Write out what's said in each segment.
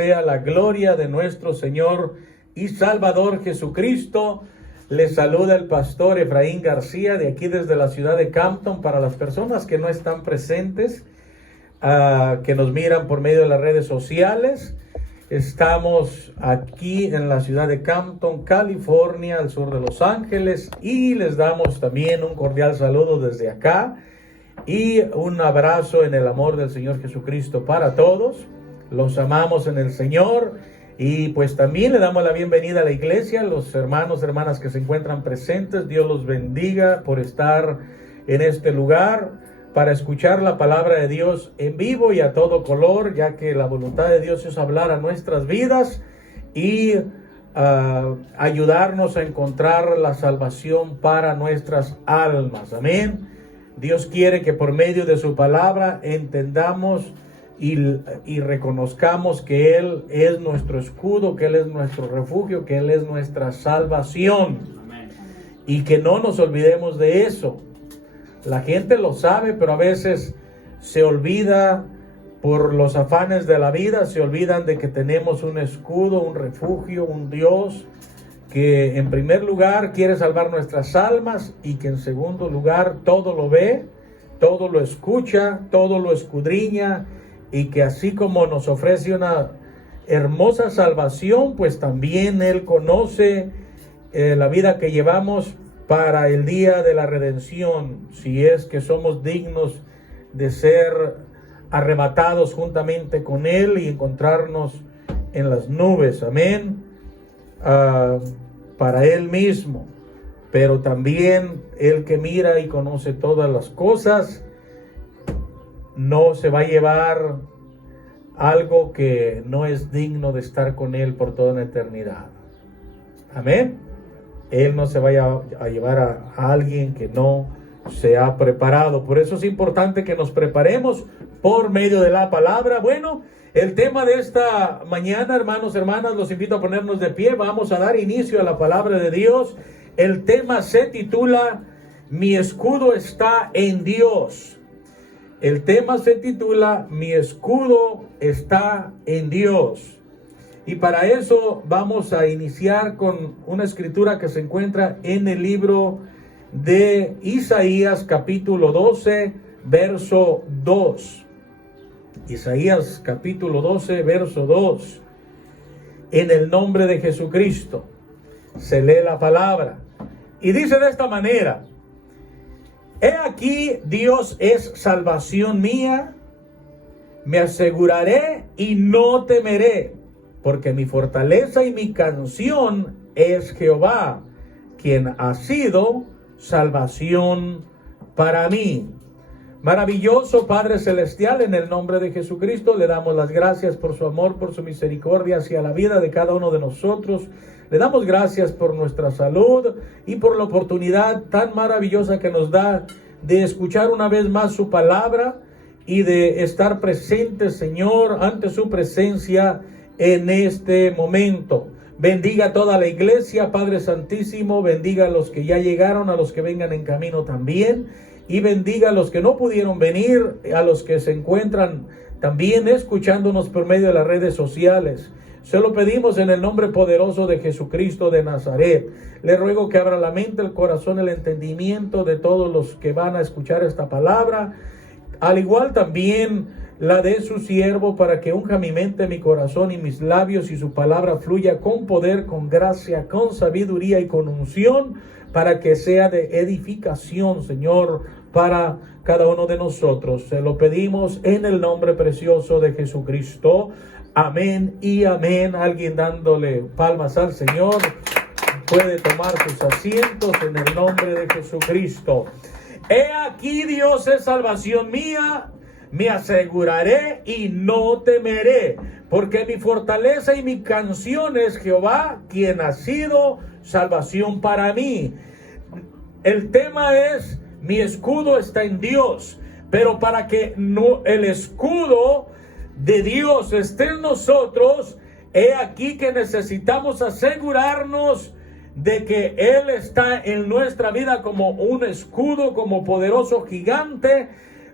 Sea la gloria de nuestro Señor y Salvador Jesucristo. Les saluda el pastor Efraín García de aquí desde la ciudad de Campton. Para las personas que no están presentes, que nos miran por medio de las redes sociales, estamos aquí en la ciudad de Campton, California, al sur de Los Ángeles, y les damos también un cordial saludo desde acá y un abrazo en el amor del Señor Jesucristo para todos. Los amamos en el Señor y pues también le damos la bienvenida a la iglesia, los hermanos, hermanas que se encuentran presentes. Dios los bendiga por estar en este lugar para escuchar la palabra de Dios en vivo y a todo color, ya que la voluntad de Dios es hablar a nuestras vidas y ayudarnos a encontrar la salvación para nuestras almas. Amén. Dios quiere que por medio de su palabra entendamos y reconozcamos que Él es nuestro escudo, que Él es nuestro refugio, que Él es nuestra salvación. Amén. Y que no nos olvidemos de eso. La gente lo sabe, pero a veces se olvida por los afanes de la vida, se olvidan de que tenemos un escudo, un refugio, un Dios que en primer lugar quiere salvar nuestras almas y que en segundo lugar todo lo ve, todo lo escucha, todo lo escudriña, y que así como nos ofrece una hermosa salvación, pues también Él conoce la vida que llevamos para el día de la redención, si es que somos dignos de ser arrebatados juntamente con Él y encontrarnos en las nubes. Amén. Para Él mismo, pero también el que mira y conoce todas las cosas no se va a llevar algo que no es digno de estar con Él por toda la eternidad. Amén. Él no se vaya a llevar a alguien que no se ha preparado. Por eso es importante que nos preparemos por medio de la palabra. Bueno, el tema de esta mañana, hermanos, hermanas, los invito a ponernos de pie. Vamos a dar inicio a la palabra de Dios. El tema se titula Mi escudo está en Dios. El tema se titula Mi escudo está en Dios. Y para eso vamos a iniciar con una escritura que se encuentra en el libro de Isaías capítulo 12, verso 2. Isaías capítulo 12, verso 2. En el nombre de Jesucristo se lee la palabra. Y dice de esta manera: He aquí, Dios es salvación mía, me aseguraré y no temeré, porque mi fortaleza y mi canción es Jehová, quien ha sido salvación para mí. Maravilloso Padre Celestial, en el nombre de Jesucristo, le damos las gracias por su amor, por su misericordia hacia la vida de cada uno de nosotros. Le damos gracias por nuestra salud y por la oportunidad tan maravillosa que nos da de escuchar una vez más su palabra y de estar presentes, Señor, ante su presencia en este momento. Bendiga a toda la iglesia, Padre Santísimo, bendiga a los que ya llegaron, a los que vengan en camino también, y bendiga a los que no pudieron venir, a los que se encuentran también escuchándonos por medio de las redes sociales. Se lo pedimos en el nombre poderoso de Jesucristo de Nazaret. Le ruego que abra la mente, el corazón, el entendimiento de todos los que van a escuchar esta palabra, al igual también la de su siervo, para que unja mi mente, mi corazón y mis labios, y su palabra fluya con poder, con gracia, con sabiduría y con unción, para que sea de edificación, Señor, para cada uno de nosotros. Se lo pedimos en el nombre precioso de Jesucristo. Amén y amén. Alguien dándole palmas al Señor puede tomar sus asientos en el nombre de Jesucristo. He aquí, Dios es salvación mía, me aseguraré y no temeré, porque mi fortaleza y mi canción es Jehová, quien ha sido salvación para mí. El tema es: mi escudo está en Dios, pero para que el escudo de Dios esté en nosotros, he aquí que necesitamos asegurarnos de que Él está en nuestra vida como un escudo, como poderoso gigante,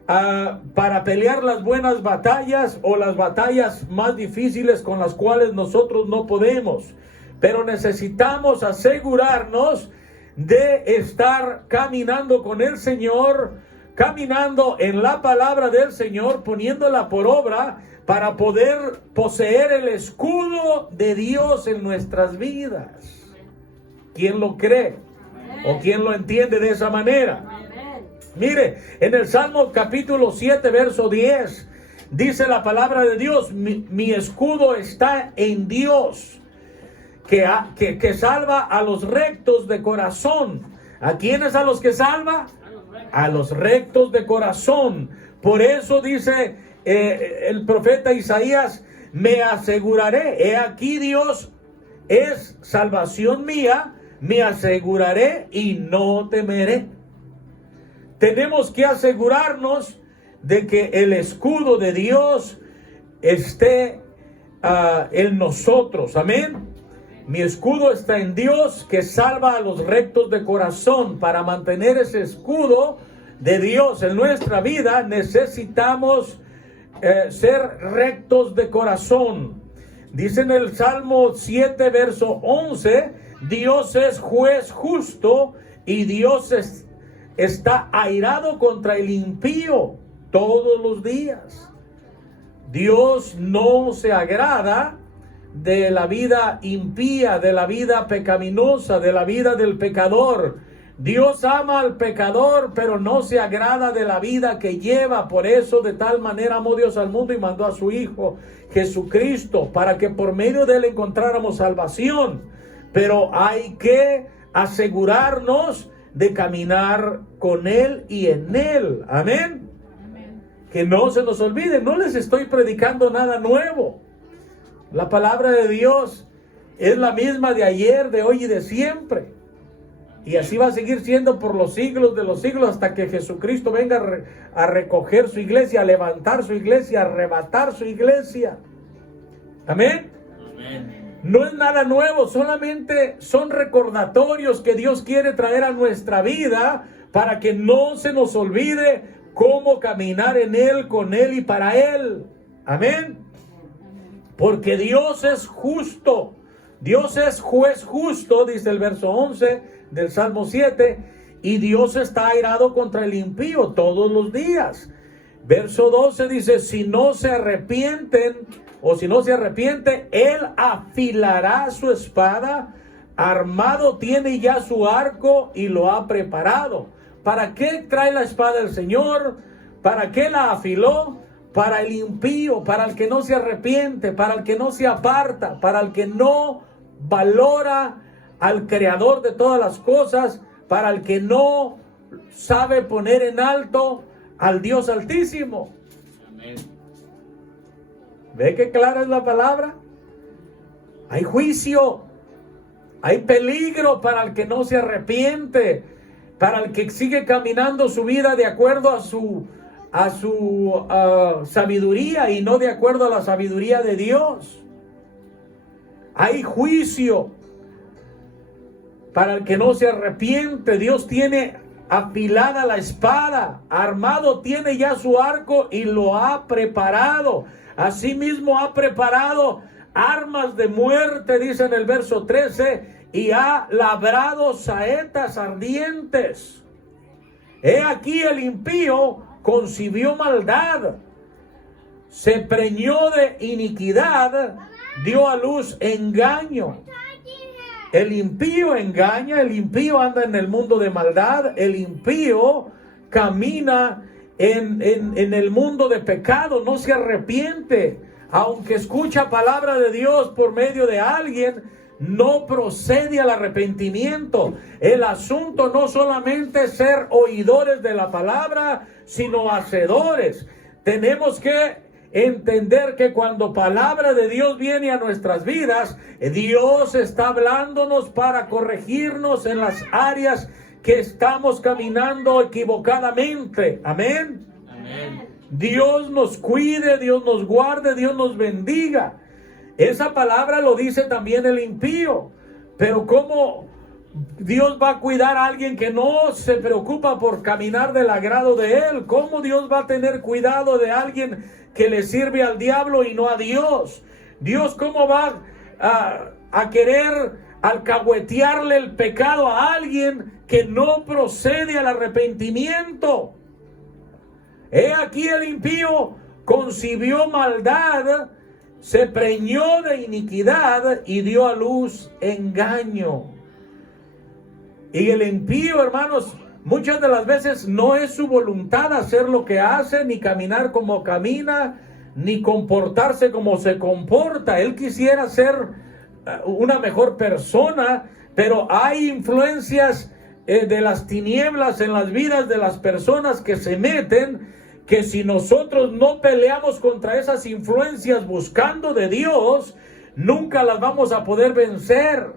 para pelear las buenas batallas o las batallas más difíciles con las cuales nosotros no podemos. Pero necesitamos asegurarnos de estar caminando con el Señor, caminando en la palabra del Señor, poniéndola por obra para poder poseer el escudo de Dios en nuestras vidas. ¿Quién lo cree? ¿O quién lo entiende de esa manera? Mire, en el Salmo capítulo 7, verso 10, dice la palabra de Dios: mi escudo está en Dios, que salva a los rectos de corazón. ¿A quiénes a los que salva? A los rectos de corazón. Por eso dice el profeta Isaías: me aseguraré, he aquí Dios es salvación mía, me aseguraré y no temeré. Tenemos que asegurarnos de que el escudo de Dios esté en nosotros. Amén. Mi escudo está en Dios, que salva a los rectos de corazón. Para mantener ese escudo de Dios en nuestra vida, necesitamos ser rectos de corazón. Dice en el Salmo 7, verso 11, Dios es juez justo y Dios está airado contra el impío todos los días. Dios no se agrada de la vida impía, de la vida pecaminosa, de la vida del pecador. Dios ama al pecador, pero no se agrada de la vida que lleva. Por eso de tal manera amó Dios al mundo y mandó a su Hijo Jesucristo, para que por medio de él encontráramos salvación. Pero hay que asegurarnos de caminar con él y en él. Amén. Amén. Que no se nos olvide, no les estoy predicando nada nuevo. La palabra de Dios es la misma de ayer, de hoy y de siempre. Y así va a seguir siendo por los siglos de los siglos, hasta que Jesucristo venga a recoger su iglesia, a levantar su iglesia, a arrebatar su iglesia. Amén. Amén. No es nada nuevo, solamente son recordatorios que Dios quiere traer a nuestra vida para que no se nos olvide cómo caminar en Él, con Él y para Él. Amén. Porque Dios es justo. Dios es juez justo, dice el verso 11 del Salmo 7, y Dios está airado contra el impío todos los días. Verso 12 dice: si no se arrepienten, o si no se arrepiente, él afilará su espada, armado tiene ya su arco y lo ha preparado. ¿Para qué trae la espada el Señor? ¿Para qué la afiló? Para el impío, para el que no se arrepiente, para el que no se aparta, para el que no valora al Creador de todas las cosas, para el que no sabe poner en alto al Dios Altísimo. Amén. ¿Ve qué clara es la palabra? Hay juicio, hay peligro para el que no se arrepiente, para el que sigue caminando su vida de acuerdo a su sabiduría y no de acuerdo a la sabiduría de Dios. Hay juicio para el que no se arrepiente. Dios tiene afilada la espada, armado tiene ya su arco y lo ha preparado. Asimismo ha preparado armas de muerte, dice en el verso 13, y ha labrado saetas ardientes. He aquí el impío concibió maldad, se preñó de iniquidad, dio a luz engaño. El impío engaña, el impío anda en el mundo de maldad, el impío camina en el mundo de pecado, no se arrepiente. Aunque escucha palabra de Dios por medio de alguien, no procede al arrepentimiento. El asunto no solamente es ser oidores de la palabra, sino hacedores. Tenemos que entender que cuando palabra de Dios viene a nuestras vidas, Dios está hablándonos para corregirnos en las áreas que estamos caminando equivocadamente. Amén. Amén. Dios nos cuide, Dios nos guarde, Dios nos bendiga. Esa palabra lo dice también el impío. Pero ¿cómo Dios va a cuidar a alguien que no se preocupa por caminar del agrado de Él? ¿Cómo Dios va a tener cuidado de alguien que le sirve al diablo y no a Dios? Dios, ¿cómo va a querer alcahuetearle el pecado a alguien que no procede al arrepentimiento? He aquí el impío concibió maldad, se preñó de iniquidad y dio a luz engaño. Y el impío, hermanos, muchas de las veces no es su voluntad hacer lo que hace, ni caminar como camina, ni comportarse como se comporta. Él quisiera ser una mejor persona, pero hay influencias de las tinieblas en las vidas de las personas que se meten, que si nosotros no peleamos contra esas influencias buscando de Dios, nunca las vamos a poder vencer.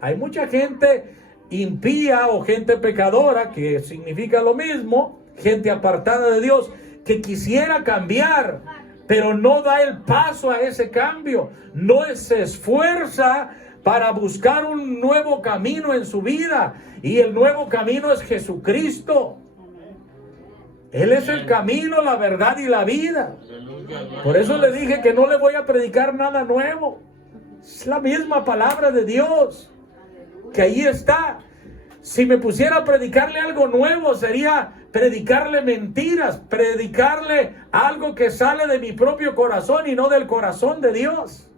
Hay mucha gente impía o gente pecadora, que significa lo mismo, gente apartada de Dios, que quisiera cambiar, pero no da el paso a ese cambio, no se esfuerza para buscar un nuevo camino en su vida, y el nuevo camino es Jesucristo. Él es el camino, la verdad y la vida. Por eso le dije que no le voy a predicar nada nuevo. Es la misma palabra de Dios, que ahí está. Si me pusiera a predicarle algo nuevo, sería predicarle mentiras, predicarle algo que sale de mi propio corazón y no del corazón de Dios.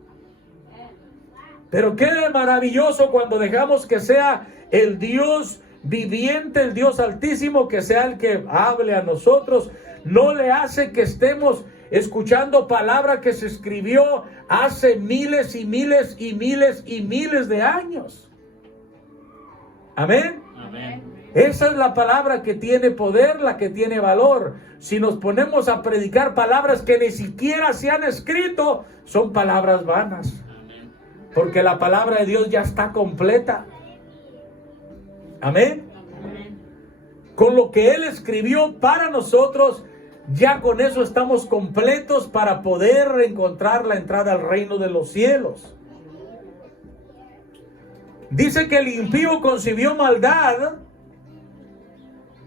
Pero qué maravilloso cuando dejamos que sea el Dios viviente, el Dios altísimo, que sea el que hable a nosotros. No le hace que estemos escuchando palabra que se escribió hace miles y miles y miles y miles de años. Amén. Amén. Esa es la palabra que tiene poder, la que tiene valor. Si nos ponemos a predicar palabras que ni siquiera se han escrito, son palabras vanas. Porque la palabra de Dios ya está completa. Amén. Amén. Con lo que Él escribió para nosotros, ya con eso estamos completos para poder encontrar la entrada al reino de los cielos. Dice que el impío concibió maldad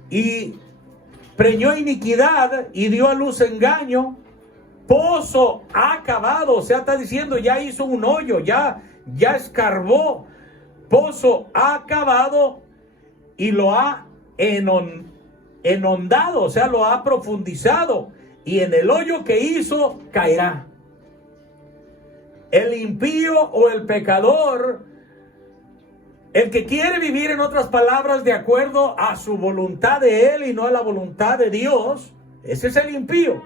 y preñó iniquidad y dio a luz engaño. Pozo ha cavado, o sea, está diciendo, ya hizo un hoyo, ya escarbó. Pozo ha cavado y lo ha enhondado, o sea, lo ha profundizado, y en el hoyo que hizo caerá. El impío o el pecador, el que quiere vivir, en otras palabras, de acuerdo a su voluntad de él y no a la voluntad de Dios, ese es el impío.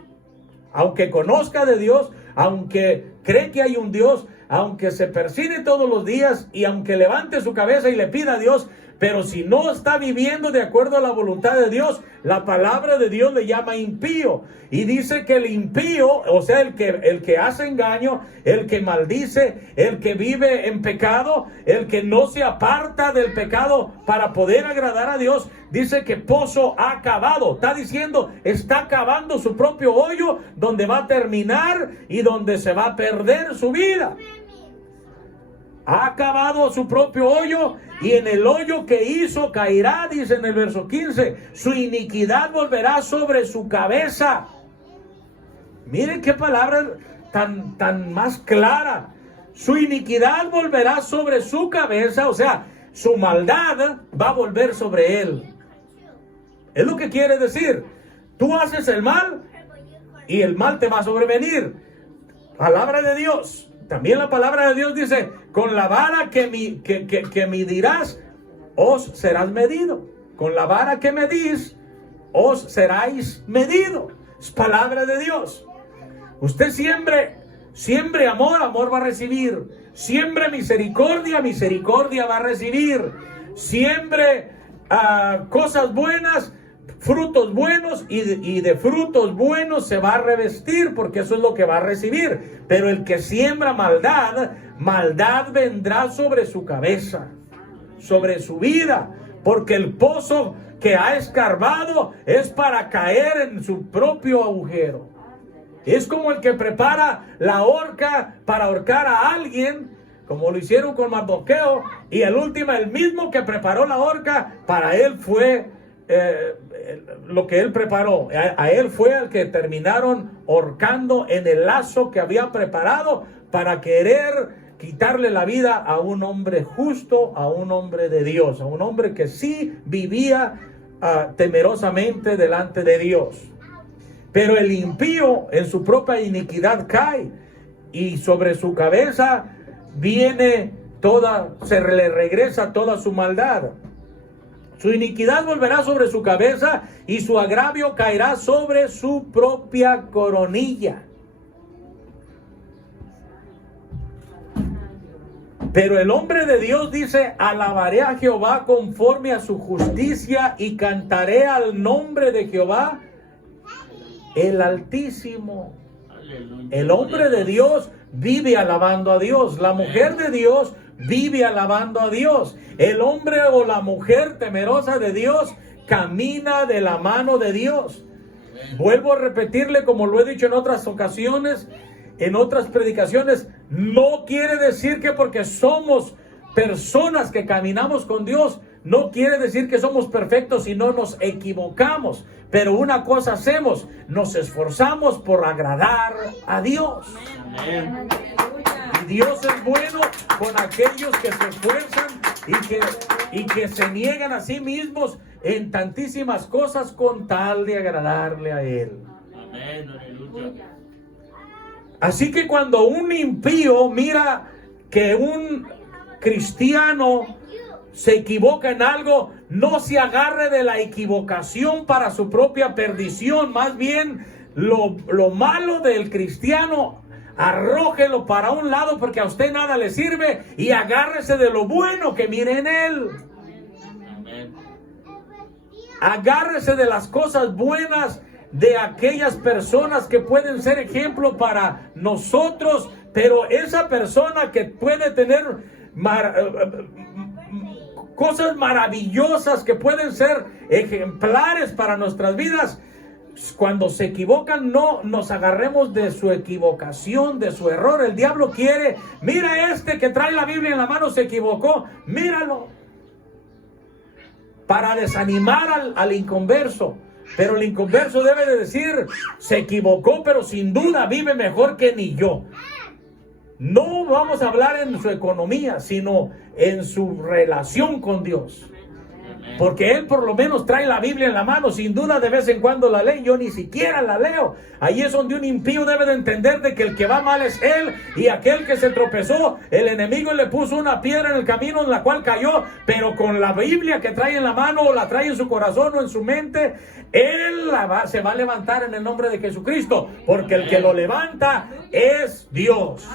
Aunque conozca de Dios, aunque cree que hay un Dios, aunque se persigne todos los días y aunque levante su cabeza y le pida a Dios, pero si no está viviendo de acuerdo a la voluntad de Dios, la palabra de Dios le llama impío. Y dice que el impío, o sea, el que hace engaño, el que maldice, el que vive en pecado, el que no se aparta del pecado para poder agradar a Dios, dice que pozo ha cavado. Está diciendo, está cavando su propio hoyo donde va a terminar y donde se va a perder su vida. Ha cavado su propio hoyo y en el hoyo que hizo caerá, dice en el verso 15. Su iniquidad volverá sobre su cabeza. Miren qué palabra tan más clara. Su iniquidad volverá sobre su cabeza, o sea, su maldad va a volver sobre él. Es lo que quiere decir. Tú haces el mal y el mal te va a sobrevenir. Palabra de Dios. También la palabra de Dios dice, con la vara que medirás, os serás medido. Con la vara que medís, os seráis medido. Es palabra de Dios. Usted siembre amor, amor va a recibir. Siembre misericordia, misericordia va a recibir. Siembre cosas buenas, frutos buenos, y de frutos buenos se va a revestir, porque eso es lo que va a recibir. Pero el que siembra maldad, maldad vendrá sobre su cabeza, sobre su vida, porque el pozo que ha escarbado es para caer en su propio agujero. Es como el que prepara la horca para ahorcar a alguien, como lo hicieron con Mardoqueo, y el último, el mismo que preparó la horca, para él fue lo que él preparó. A él fue al que terminaron ahorcando en el lazo que había preparado para querer quitarle la vida a un hombre justo, a un hombre de Dios, a un hombre que sí vivía temerosamente delante de Dios. Pero el impío en su propia iniquidad cae, y sobre su cabeza se le regresa toda su maldad. Su iniquidad volverá sobre su cabeza, y su agravio caerá sobre su propia coronilla. Pero el hombre de Dios dice: alabaré a Jehová conforme a su justicia, y cantaré al nombre de Jehová el Altísimo. El hombre de Dios vive alabando a Dios. La mujer de Dios vive alabando a Dios. El hombre o la mujer temerosa de Dios camina de la mano de Dios. Vuelvo a repetirle, como lo he dicho en otras ocasiones, en otras predicaciones, no quiere decir que porque somos personas que caminamos con Dios, no quiere decir que somos perfectos y no nos equivocamos. Pero una cosa hacemos: nos esforzamos por agradar a Dios. Amén. Y Dios es bueno con aquellos que se esfuerzan y que se niegan a sí mismos en tantísimas cosas con tal de agradarle a Él. Amén. Aleluya. Así que cuando un impío mira que un cristiano se equivoca en algo, no se agarre de la equivocación para su propia perdición. Más bien, lo malo del cristiano, arrójelo para un lado, porque a usted nada le sirve, y agárrese de lo bueno que mire en él. Amén. Agárrese de las cosas buenas de aquellas personas que pueden ser ejemplo para nosotros, pero esa persona que puede tener cosas maravillosas, que pueden ser ejemplares para nuestras vidas, cuando se equivocan, no nos agarremos de su equivocación, de su error. El diablo quiere: mira, este que trae la Biblia en la mano se equivocó, míralo, para desanimar al inconverso. Pero el inconverso debe de decir: se equivocó, pero sin duda vive mejor que ni yo. No vamos a hablar en su economía, sino en su relación con Dios. Porque él por lo menos trae la Biblia en la mano. Sin duda de vez en cuando la lee. Yo ni siquiera la leo. Ahí es donde un impío debe de entender de que el que va mal es él, y aquel que se tropezó, el enemigo le puso una piedra en el camino en la cual cayó. Pero con la Biblia que trae en la mano, o la trae en su corazón o en su mente, él se va a levantar en el nombre de Jesucristo. Porque el que lo levanta es Dios.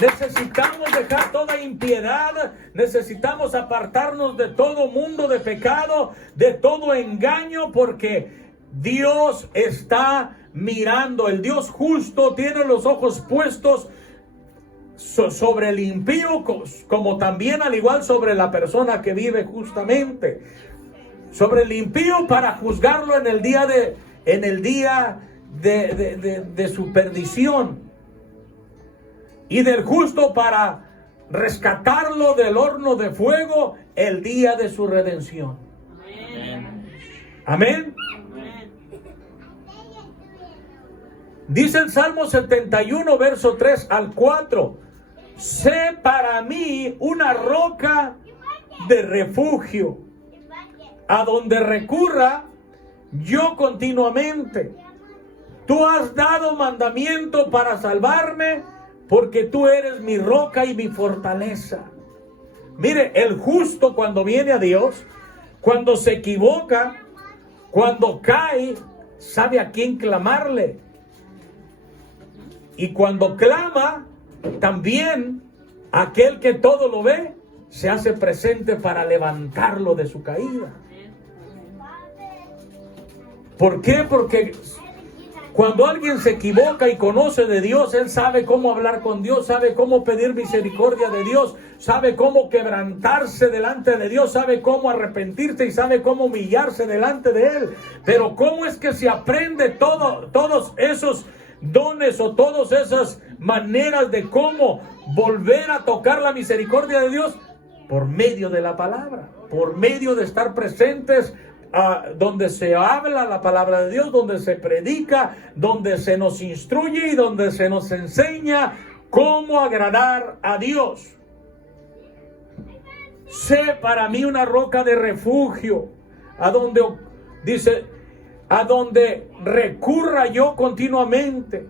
Necesitamos dejar toda impiedad, necesitamos apartarnos de todo mundo de pecado, de todo engaño, porque Dios está mirando. El Dios justo tiene los ojos puestos sobre el impío, como también al igual sobre la persona que vive justamente. Sobre el impío para juzgarlo en el día de su perdición. Y del justo para rescatarlo del horno de fuego el día de su redención. Amén. Amén. Dice el Salmo 71, verso 3 al 4: sé para mí una roca de refugio, a donde recurra yo continuamente. Tú has dado mandamiento para salvarme, porque tú eres mi roca y mi fortaleza. Mire, el justo cuando viene a Dios, cuando se equivoca, cuando cae, sabe a quién clamarle. Y cuando clama, también aquel que todo lo ve, se hace presente para levantarlo de su caída. ¿Por qué? Porque cuando alguien se equivoca y conoce de Dios, él sabe cómo hablar con Dios, sabe cómo pedir misericordia de Dios, sabe cómo quebrantarse delante de Dios, sabe cómo arrepentirse y sabe cómo humillarse delante de Él. Pero ¿cómo es que se aprende todos esos dones o todas esas maneras de cómo volver a tocar la misericordia de Dios por medio de la palabra, por medio de estar presentes donde se habla la palabra de Dios, donde se predica, donde se nos instruye y donde se nos enseña cómo agradar a Dios. Sé para mí una roca de refugio, a donde recurra yo continuamente.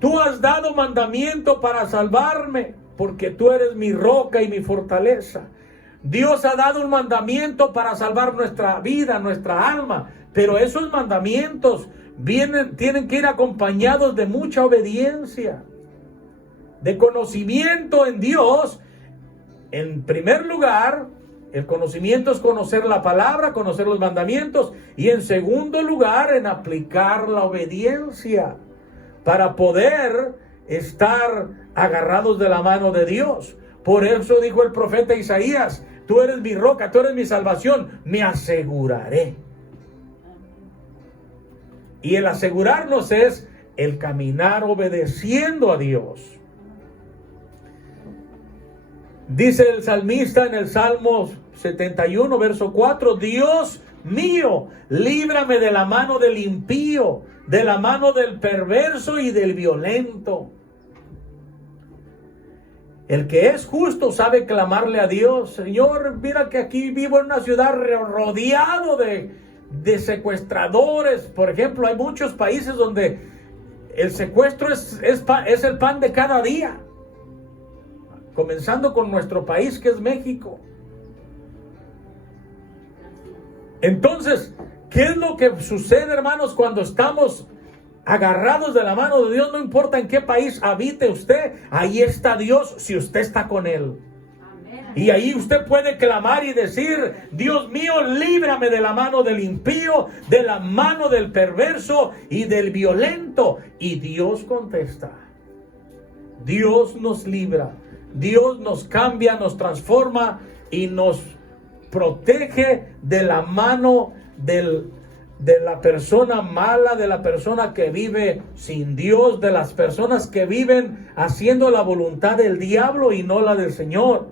Tú has dado mandamiento para salvarme, porque tú eres mi roca y mi fortaleza. Dios ha dado un mandamiento para salvar nuestra vida, nuestra alma, pero esos mandamientos tienen que ir acompañados de mucha obediencia, de conocimiento en Dios. En primer lugar, el conocimiento es conocer la palabra, conocer los mandamientos, y en segundo lugar, en aplicar la obediencia para poder estar agarrados de la mano de Dios. Por eso dijo el profeta Isaías: tú eres mi roca, tú eres mi salvación, me aseguraré. Y el asegurarnos es el caminar obedeciendo a Dios. Dice el salmista en el Salmo 71, verso 4: Dios mío, líbrame de la mano del impío, de la mano del perverso y del violento. El que es justo sabe clamarle a Dios: Señor, mira que aquí vivo en una ciudad rodeado de secuestradores. Por ejemplo, hay muchos países donde el secuestro es el pan de cada día. Comenzando con nuestro país, que es México. Entonces, ¿qué es lo que sucede, hermanos, cuando estamos agarrados de la mano de Dios? No importa en qué país habite usted, ahí está Dios si usted está con Él. Amén. Y ahí usted puede clamar y decir: Dios mío, líbrame de la mano del impío, de la mano del perverso y del violento. Y Dios contesta. Dios nos libra, Dios nos cambia, nos transforma y nos protege de la mano de la persona mala, de la persona que vive sin Dios, de las personas que viven haciendo la voluntad del diablo y no la del Señor,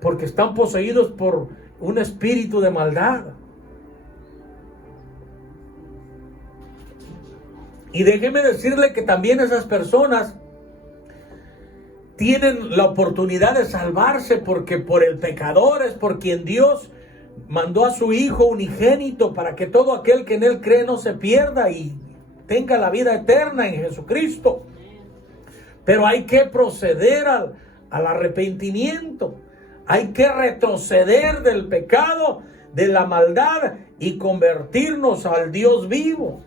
porque están poseídos por un espíritu de maldad. Y déjeme decirle que también esas personas tienen la oportunidad de salvarse, porque por el pecador es por quien Dios mandó a su Hijo unigénito, para que todo aquel que en Él cree no se pierda y tenga la vida eterna en Jesucristo. Pero hay que proceder al arrepentimiento. Hay que retroceder del pecado, de la maldad, y convertirnos al Dios vivo.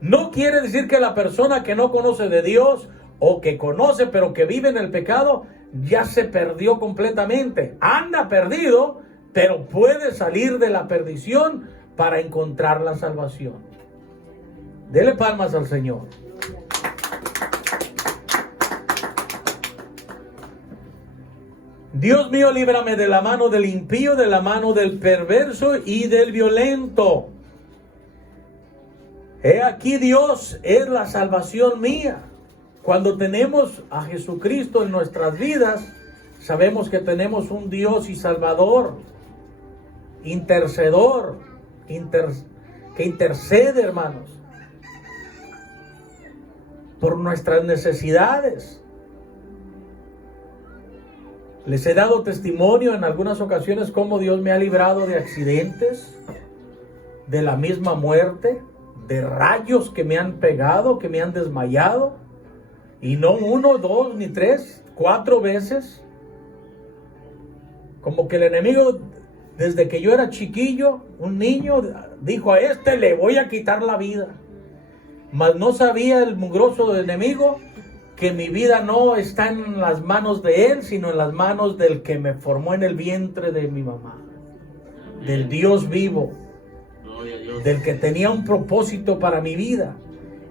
No quiere decir que la persona que no conoce de Dios, o que conoce pero que vive en el pecado, ya se perdió completamente. Anda perdido, pero puede salir de la perdición para encontrar la salvación. Dele palmas al Señor. Dios mío, líbrame de la mano del impío, de la mano del perverso y del violento. He aquí, Dios es la salvación mía. Cuando tenemos a Jesucristo en nuestras vidas, sabemos que tenemos un Dios y Salvador, intercedor, que intercede, hermanos, por nuestras necesidades. Les he dado testimonio en algunas ocasiones cómo Dios me ha librado de accidentes, de la misma muerte, de rayos que me han pegado, que me han desmayado. Y no 1, 2, ni 3, 4 veces. Como que el enemigo, desde que yo era chiquillo, un niño, dijo: a este le voy a quitar la vida. Mas no sabía el mugroso enemigo que mi vida no está en las manos de él, sino en las manos del que me formó en el vientre de mi mamá. Del Dios vivo. Del que tenía un propósito para mi vida.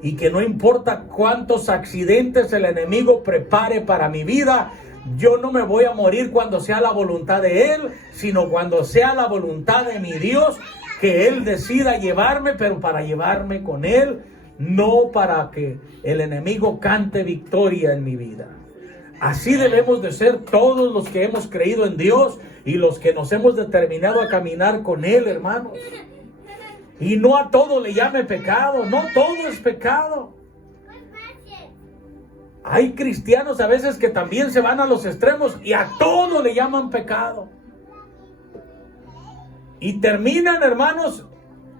Y que no importa cuántos accidentes el enemigo prepare para mi vida, yo no me voy a morir cuando sea la voluntad de Él, sino cuando sea la voluntad de mi Dios, que Él decida llevarme, pero para llevarme con Él no para que el enemigo cante victoria en mi vida. Así debemos de ser todos los que hemos creído en Dios y los que nos hemos determinado a caminar con Él, hermanos. Y no a todo le llame pecado, no todo es pecado. Hay cristianos a veces que también se van a los extremos y a todo le llaman pecado. Y terminan, hermanos,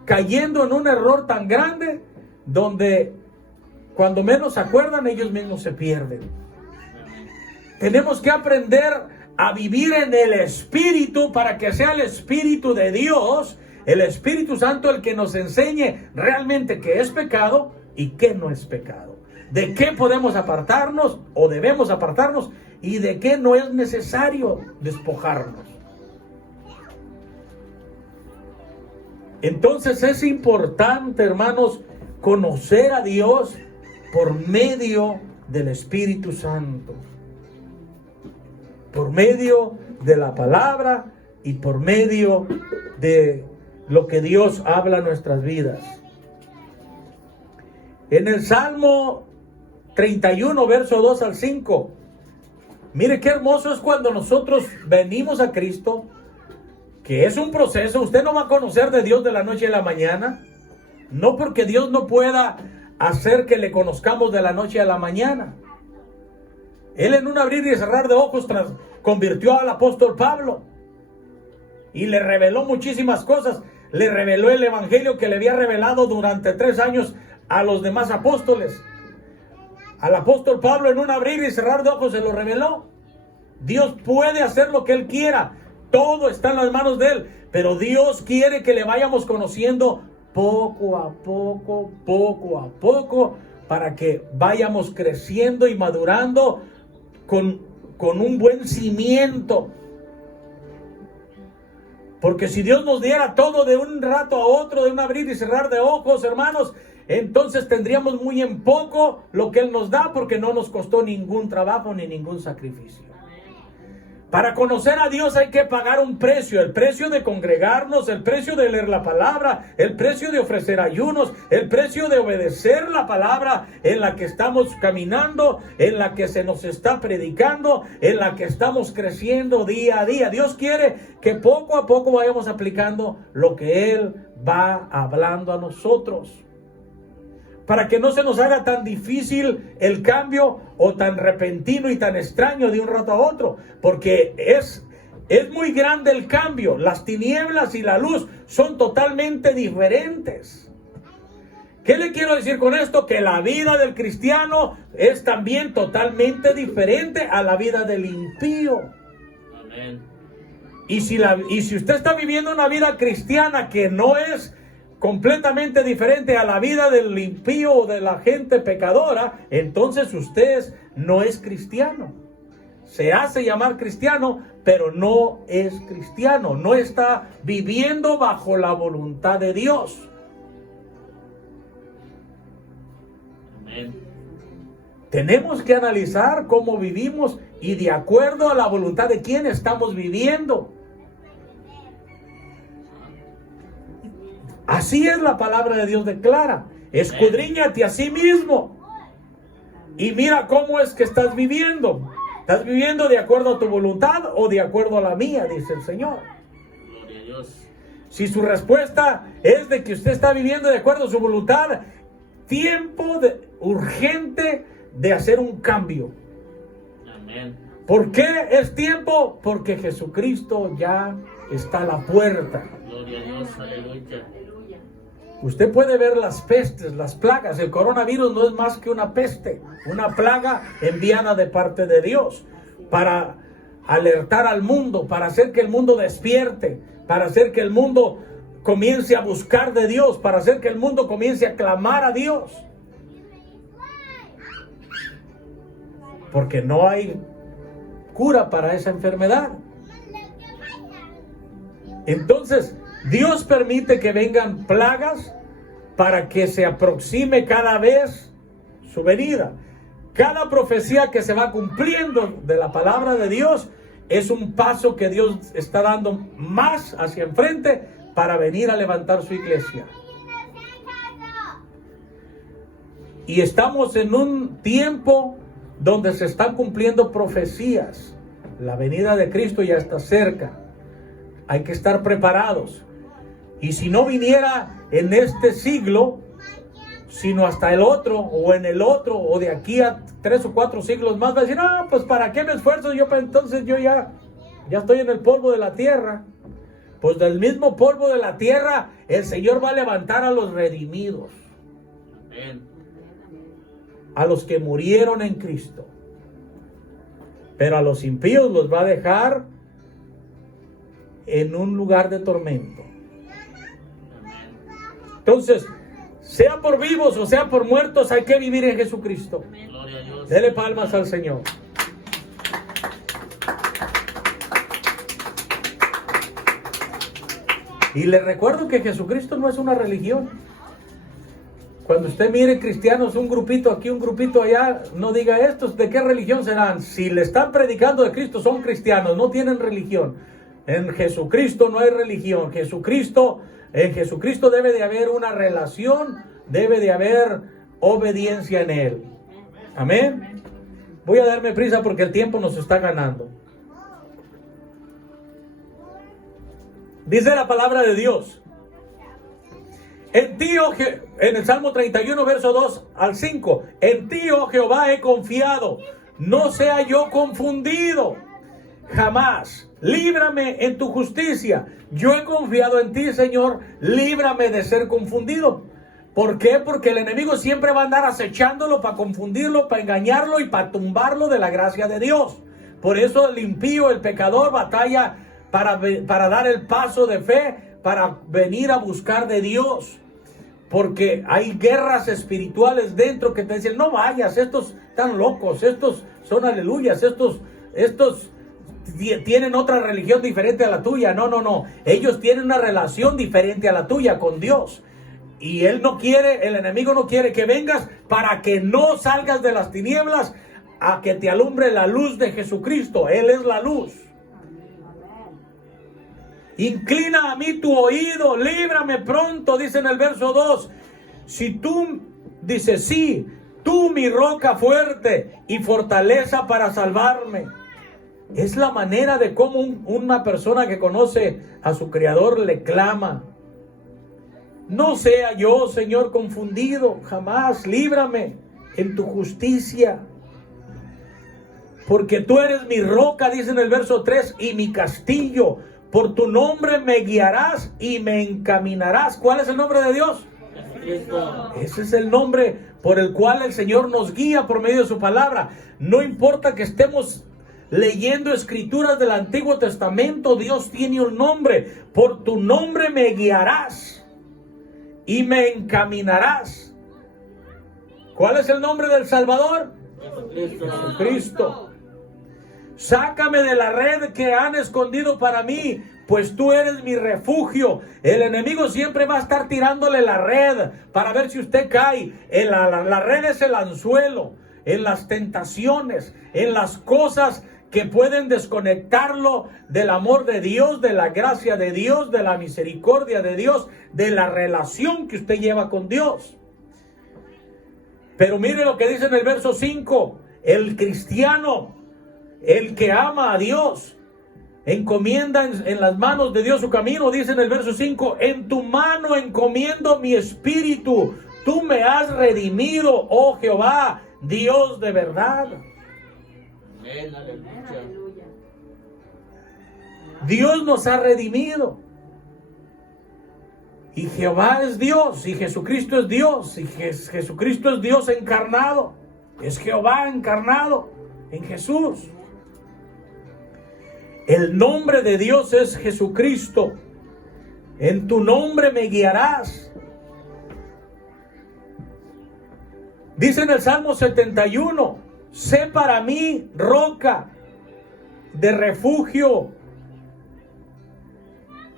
cayendo en un error tan grande donde cuando menos se acuerdan ellos mismos se pierden. Tenemos que aprender a vivir en el Espíritu para que sea el Espíritu de Dios, el Espíritu Santo, el que nos enseñe realmente qué es pecado y qué no es pecado. De qué podemos apartarnos o debemos apartarnos y de qué no es necesario despojarnos. Entonces es importante, hermanos, conocer a Dios por medio del Espíritu Santo. Por medio de la palabra y por medio de lo que Dios habla en nuestras vidas. En el Salmo 31, verso 2 al 5. Mire qué hermoso es cuando nosotros venimos a Cristo, que es un proceso. Usted no va a conocer de Dios de la noche a la mañana. No porque Dios no pueda hacer que le conozcamos de la noche a la mañana. Él en un abrir y cerrar de ojos convirtió al apóstol Pablo y le reveló muchísimas cosas. Le reveló el evangelio que le había revelado durante 3 años a los demás apóstoles. Al apóstol Pablo en un abrir y cerrar de ojos se lo reveló. Dios puede hacer lo que Él quiera. Todo está en las manos de Él. Pero Dios quiere que le vayamos conociendo poco a poco, para que vayamos creciendo y madurando con un buen cimiento. Porque si Dios nos diera todo de un rato a otro, de un abrir y cerrar de ojos, hermanos, entonces tendríamos muy en poco lo que Él nos da, porque no nos costó ningún trabajo ni ningún sacrificio. Para conocer a Dios hay que pagar un precio, el precio de congregarnos, el precio de leer la palabra, el precio de ofrecer ayunos, el precio de obedecer la palabra en la que estamos caminando, en la que se nos está predicando, en la que estamos creciendo día a día. Dios quiere que poco a poco vayamos aplicando lo que Él va hablando a nosotros, para que no se nos haga tan difícil el cambio o tan repentino y tan extraño de un rato a otro, porque es muy grande el cambio. Las tinieblas y la luz son totalmente diferentes. ¿Qué le quiero decir con esto? Que la vida del cristiano es también totalmente diferente a la vida del impío. Amén. Y si usted está viviendo una vida cristiana que no es completamente diferente a la vida del impío o de la gente pecadora, entonces usted no es cristiano. Se hace llamar cristiano, pero no es cristiano. No está viviendo bajo la voluntad de Dios. Amén. Tenemos que analizar cómo vivimos y de acuerdo a la voluntad de quién estamos viviendo. Así es la palabra de Dios declara. Escudriñate a sí mismo y mira cómo es que estás viviendo. ¿Estás viviendo de acuerdo a tu voluntad o de acuerdo a la mía? Dice el Señor. Gloria a Dios. Si su respuesta es de que usted está viviendo de acuerdo a su voluntad, tiempo urgente de hacer un cambio. Amén. ¿Por qué es tiempo? Porque Jesucristo ya está a la puerta. Gloria a Dios, aleluya. Usted puede ver las pestes, las plagas. El coronavirus no es más que una peste, una plaga enviada de parte de Dios para alertar al mundo, para hacer que el mundo despierte, para hacer que el mundo comience a buscar de Dios, para hacer que el mundo comience a clamar a Dios. Porque no hay cura para esa enfermedad. Entonces, Dios permite que vengan plagas para que se aproxime cada vez su venida. Cada profecía que se va cumpliendo de la palabra de Dios es un paso que Dios está dando más hacia enfrente para venir a levantar su iglesia. Y estamos en un tiempo donde se están cumpliendo profecías. La venida de Cristo ya está cerca. Hay que estar preparados. Y si no viniera en este siglo, sino hasta el otro, o en el otro, o de aquí a 3 o 4 siglos más, va a decir, pues ¿para qué me esfuerzo? Entonces yo ya estoy en el polvo de la tierra. Pues del mismo polvo de la tierra, el Señor va a levantar a los redimidos. Amén. A los que murieron en Cristo. Pero a los impíos los va a dejar en un lugar de tormento. Entonces, sea por vivos o sea por muertos, hay que vivir en Jesucristo. Dele palmas al Señor. Y le recuerdo que Jesucristo no es una religión. Cuando usted mire cristianos, un grupito aquí, un grupito allá, no diga estos, ¿de qué religión serán? Si le están predicando de Cristo, son cristianos, no tienen religión. En Jesucristo no hay religión. En Jesucristo debe de haber una relación, debe de haber obediencia en Él. Amén. Voy a darme prisa porque el tiempo nos está ganando. Dice la palabra de Dios. En ti, en el Salmo 31, verso 2 al 5. En ti, oh Jehová, he confiado. No sea yo confundido. Jamás. Líbrame en tu justicia. Yo he confiado en ti, Señor. Líbrame de ser confundido. ¿Por qué? Porque el enemigo siempre va a andar acechándolo para confundirlo, para engañarlo y para tumbarlo de la gracia de Dios. Por eso el impío, el pecador, batalla para dar el paso de fe, para venir a buscar de Dios. Porque hay guerras espirituales dentro que te dicen, no vayas, estos están locos, estos son aleluyas, estos tienen otra religión diferente a la tuya. No. Ellos tienen una relación diferente a la tuya con Dios. Y el enemigo no quiere que vengas para que no salgas de las tinieblas a que te alumbre la luz de Jesucristo. Él es la luz. Inclina a mí tu oído, líbrame pronto, dice en el verso 2. Sí, tú mi roca fuerte y fortaleza para salvarme. Es la manera de cómo una persona que conoce a su Creador le clama. No sea yo, Señor, confundido, jamás, líbrame en tu justicia. Porque tú eres mi roca, dice en el verso 3, y mi castillo. Por tu nombre me guiarás y me encaminarás. ¿Cuál es el nombre de Dios? Jesucristo. Ese es el nombre por el cual el Señor nos guía por medio de su palabra. No importa que estemos leyendo escrituras del Antiguo Testamento, Dios tiene un nombre. Por tu nombre me guiarás y me encaminarás. ¿Cuál es el nombre del Salvador? Jesucristo. Sácame de la red que han escondido para mí, pues tú eres mi refugio. El enemigo siempre va a estar tirándole la red para ver si usted cae. La red es el anzuelo, en las tentaciones, en las cosas que pueden desconectarlo del amor de Dios, de la gracia de Dios, de la misericordia de Dios, de la relación que usted lleva con Dios. Pero mire lo que dice en el verso 5, el cristiano, el que ama a Dios, encomienda en las manos de Dios su camino, dice en el verso 5, en tu mano encomiendo mi espíritu, tú me has redimido, oh Jehová, Dios de verdad. Amén, aleluya. Dios nos ha redimido. Y Jehová es Dios, y Jesucristo es Dios, y Jesucristo es Dios encarnado. Es Jehová encarnado en Jesús. El nombre de Dios es Jesucristo. En tu nombre me guiarás. Dice en el Salmo 71, sé para mí roca de refugio.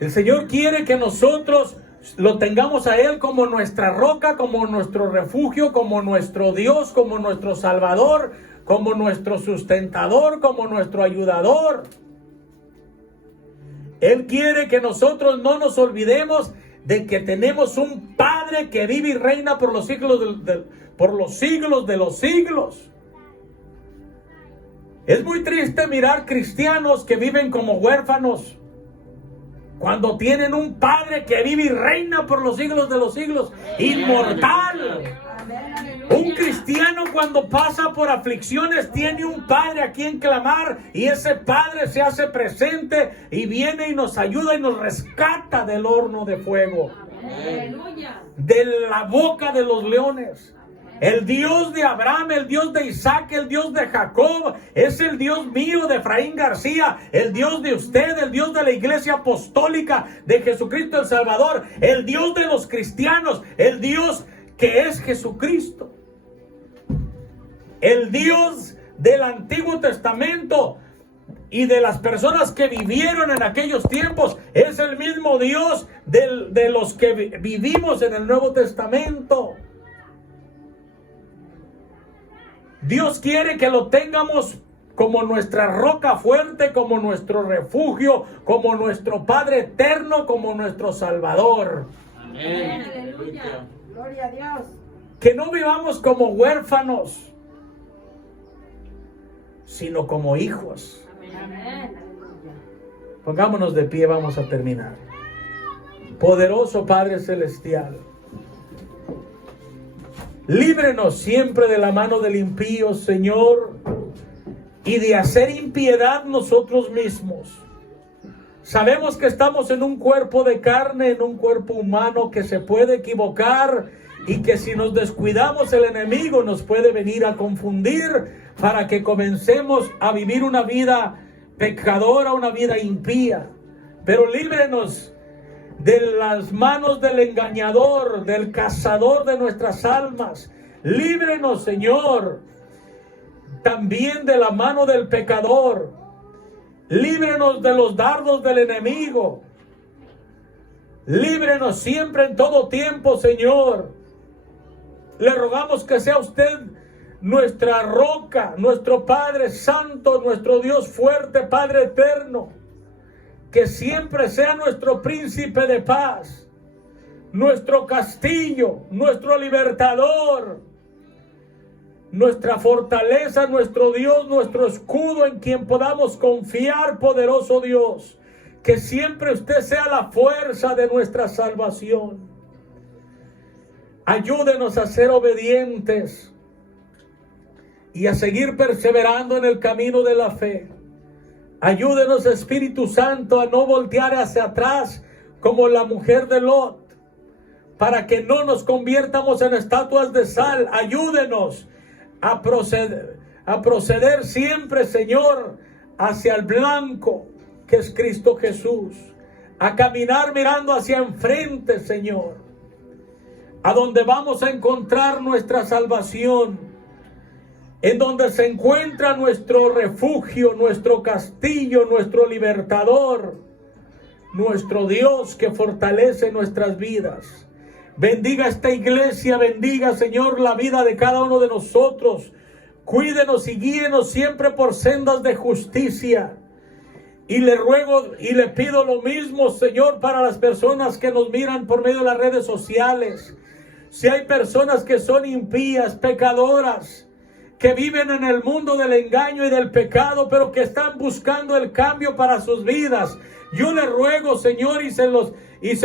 El Señor quiere que nosotros lo tengamos a Él como nuestra roca, como nuestro refugio, como nuestro Dios, como nuestro Salvador, como nuestro sustentador, como nuestro ayudador. Él quiere que nosotros no nos olvidemos de que tenemos un Padre que vive y reina por los siglos por los siglos de los siglos. Es muy triste mirar cristianos que viven como huérfanos, cuando tienen un Padre que vive y reina por los siglos de los siglos, inmortal. Un cristiano cuando pasa por aflicciones tiene un Padre a quien clamar, y ese Padre se hace presente y viene y nos ayuda y nos rescata del horno de fuego, de la boca de los leones. El Dios de Abraham, el Dios de Isaac, el Dios de Jacob, es el Dios mío, de Efraín García, el Dios de usted, el Dios de la Iglesia Apostólica de Jesucristo el Salvador, el Dios de los cristianos, el Dios que es Jesucristo. El Dios del Antiguo Testamento y de las personas que vivieron en aquellos tiempos es el mismo Dios de los que vivimos en el Nuevo Testamento. Dios quiere que lo tengamos como nuestra roca fuerte, como nuestro refugio, como nuestro Padre eterno, como nuestro Salvador. Amén. Aleluya. Gloria a Dios. Que no vivamos como huérfanos, sino como hijos. Amén. Pongámonos de pie, vamos a terminar. Poderoso Padre Celestial, líbrenos siempre de la mano del impío, Señor, y de hacer impiedad nosotros mismos. Sabemos que estamos en un cuerpo de carne, en un cuerpo humano que se puede equivocar, y que si nos descuidamos el enemigo nos puede venir a confundir para que comencemos a vivir una vida pecadora, una vida impía. Pero líbrenos de las manos del engañador, del cazador de nuestras almas. Líbrenos, Señor, también de la mano del pecador. Líbrenos de los dardos del enemigo. Líbrenos siempre en todo tiempo, Señor. Le rogamos que sea usted nuestra roca, nuestro Padre Santo, nuestro Dios fuerte, Padre eterno. Que siempre sea nuestro príncipe de paz, nuestro castillo, nuestro libertador, nuestra fortaleza, nuestro Dios, nuestro escudo en quien podamos confiar, poderoso Dios. Que siempre usted sea la fuerza de nuestra salvación. Ayúdenos a ser obedientes y a seguir perseverando en el camino de la fe. Ayúdenos, Espíritu Santo, a no voltear hacia atrás como la mujer de Lot, para que no nos convirtamos en estatuas de sal. Ayúdenos a proceder siempre, Señor, hacia el blanco que es Cristo Jesús, a caminar mirando hacia enfrente, Señor, a donde vamos a encontrar nuestra salvación, en donde se encuentra nuestro refugio, nuestro castillo, nuestro libertador, nuestro Dios que fortalece nuestras vidas. Bendiga esta iglesia, bendiga, Señor, la vida de cada uno de nosotros. Cuídenos y guíenos siempre por sendas de justicia. Y le ruego y le pido lo mismo, Señor, para las personas que nos miran por medio de las redes sociales. Si hay personas que son impías, pecadoras, que viven en el mundo del engaño y del pecado, pero que están buscando el cambio para sus vidas, yo le ruego, Señor, y se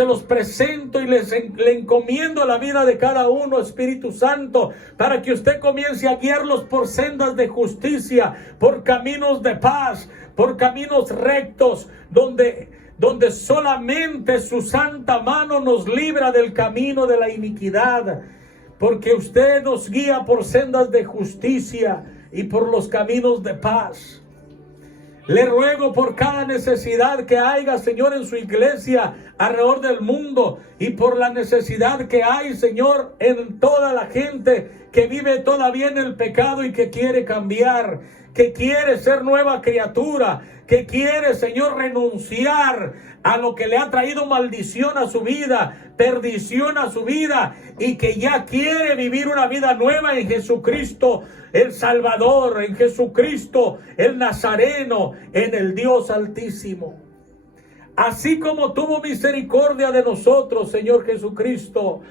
los presento y le encomiendo la vida de cada uno, Espíritu Santo, para que usted comience a guiarlos por sendas de justicia, por caminos de paz, por caminos rectos, donde solamente su santa mano nos libra del camino de la iniquidad, porque usted nos guía por sendas de justicia y por los caminos de paz. Le ruego por cada necesidad que haya, Señor, en su iglesia alrededor del mundo, y por la necesidad que hay, Señor, en toda la gente que vive todavía en el pecado y que quiere cambiar, que quiere ser nueva criatura, que quiere, Señor, renunciar a lo que le ha traído maldición a su vida, perdición a su vida, y que ya quiere vivir una vida nueva en Jesucristo el Salvador, en Jesucristo el Nazareno, en el Dios Altísimo. Así como tuvo misericordia de nosotros, Señor Jesucristo,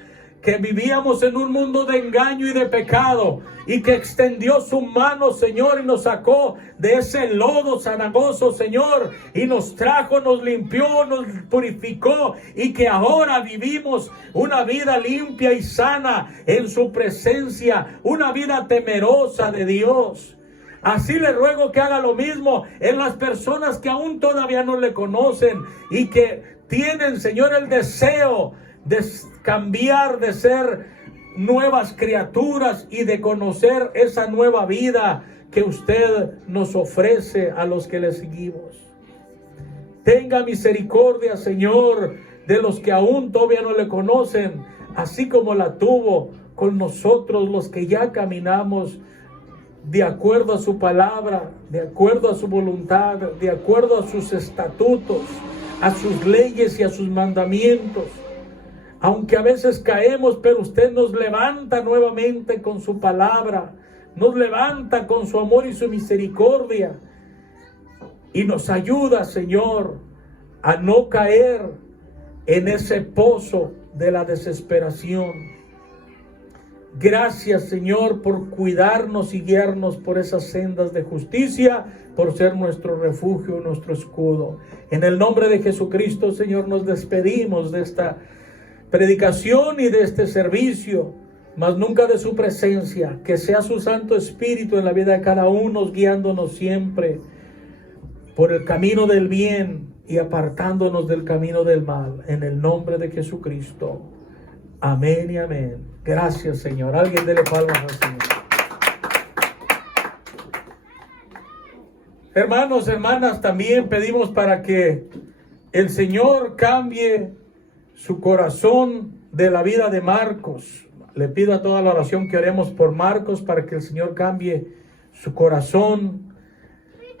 que vivíamos en un mundo de engaño y de pecado, y que extendió su mano, Señor, y nos sacó de ese lodo cenagoso, Señor, y nos trajo, nos limpió, nos purificó, y que ahora vivimos una vida limpia y sana en su presencia, una vida temerosa de Dios. Así le ruego que haga lo mismo en las personas que aún todavía no le conocen y que tienen, Señor, el deseo de cambiar, de ser nuevas criaturas y de conocer esa nueva vida que usted nos ofrece a los que le seguimos. Tenga misericordia, Señor, de los que aún todavía no le conocen, así como la tuvo con nosotros, los que ya caminamos de acuerdo a su palabra, de acuerdo a su voluntad, de acuerdo a sus estatutos, a sus leyes y a sus mandamientos. Aunque a veces caemos, pero usted nos levanta nuevamente con su palabra, nos levanta con su amor y su misericordia, y nos ayuda, Señor, a no caer en ese pozo de la desesperación. Gracias, Señor, por cuidarnos y guiarnos por esas sendas de justicia, por ser nuestro refugio, nuestro escudo. En el nombre de Jesucristo, Señor, nos despedimos de esta predicación y de este servicio, mas nunca de su presencia. Que sea su Santo Espíritu en la vida de cada uno, guiándonos siempre por el camino del bien y apartándonos del camino del mal. En el nombre de Jesucristo. Amén y amén. Gracias, Señor. Alguien dele palmas al Señor. Hermanos, hermanas, también pedimos para que el Señor cambie su corazón de la vida de Marcos. Le pido a toda la oración que oremos por Marcos para que el Señor cambie su corazón,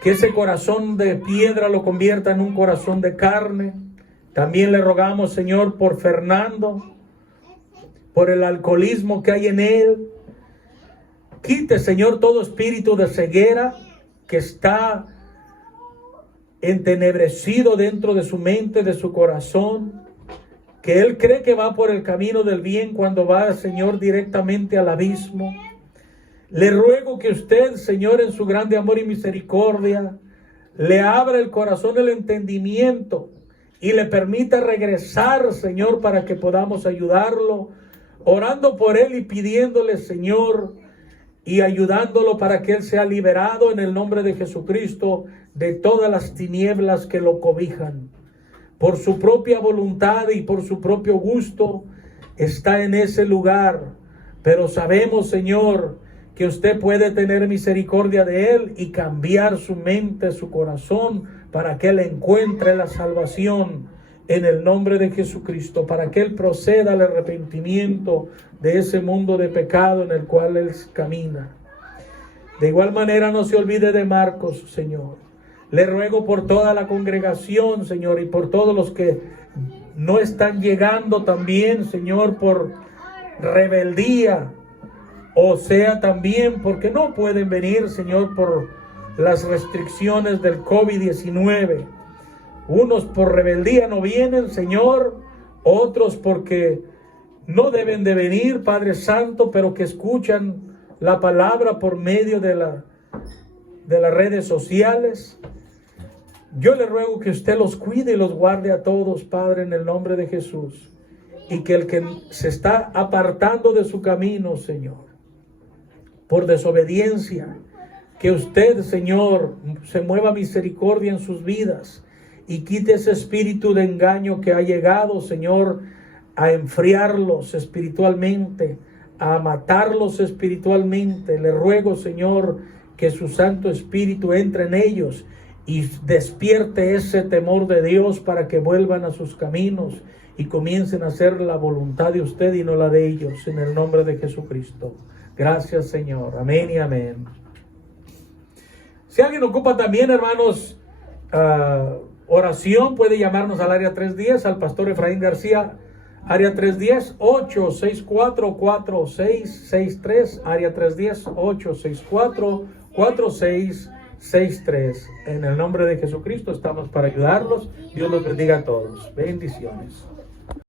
que ese corazón de piedra lo convierta en un corazón de carne. También le rogamos, Señor, por Fernando, por el alcoholismo que hay en él. Quite, Señor, todo espíritu de ceguera que está entenebrecido dentro de su mente, de su corazón, que él cree que va por el camino del bien cuando va, Señor, directamente al abismo. Le ruego que usted, Señor, en su grande amor y misericordia, le abra el corazón, el entendimiento, y le permita regresar, Señor, para que podamos ayudarlo, orando por él y pidiéndole, Señor, y ayudándolo para que él sea liberado en el nombre de Jesucristo de todas las tinieblas que lo cobijan. Por su propia voluntad y por su propio gusto está en ese lugar, pero sabemos, Señor, que usted puede tener misericordia de él y cambiar su mente, su corazón, para que él encuentre la salvación en el nombre de Jesucristo, para que él proceda al arrepentimiento de ese mundo de pecado en el cual él camina. De igual manera, no se olvide de Marcos, Señor. Le ruego por toda la congregación, Señor, y por todos los que no están llegando también, Señor, por rebeldía, o sea también porque no pueden venir, Señor, por las restricciones del COVID-19. Unos por rebeldía no vienen, Señor, otros porque no deben de venir, Padre Santo, pero que escuchan la palabra por medio de las redes sociales. Yo le ruego que usted los cuide y los guarde a todos, Padre, en el nombre de Jesús. Y que el que se está apartando de su camino, Señor, por desobediencia, que usted, Señor, se mueva misericordia en sus vidas y quite ese espíritu de engaño que ha llegado, Señor, a enfriarlos espiritualmente, a matarlos espiritualmente. Le ruego, Señor, que su Santo Espíritu entre en ellos y despierte ese temor de Dios para que vuelvan a sus caminos y comiencen a hacer la voluntad de usted y no la de ellos, en el nombre de Jesucristo. Gracias, Señor. Amén y amén. Si alguien ocupa también, hermanos, oración, puede llamarnos al área 310, al pastor Efraín García, área 310-864-4663, área 310-864-4663. En el nombre de Jesucristo estamos para ayudarlos. Dios los bendiga a todos. Bendiciones.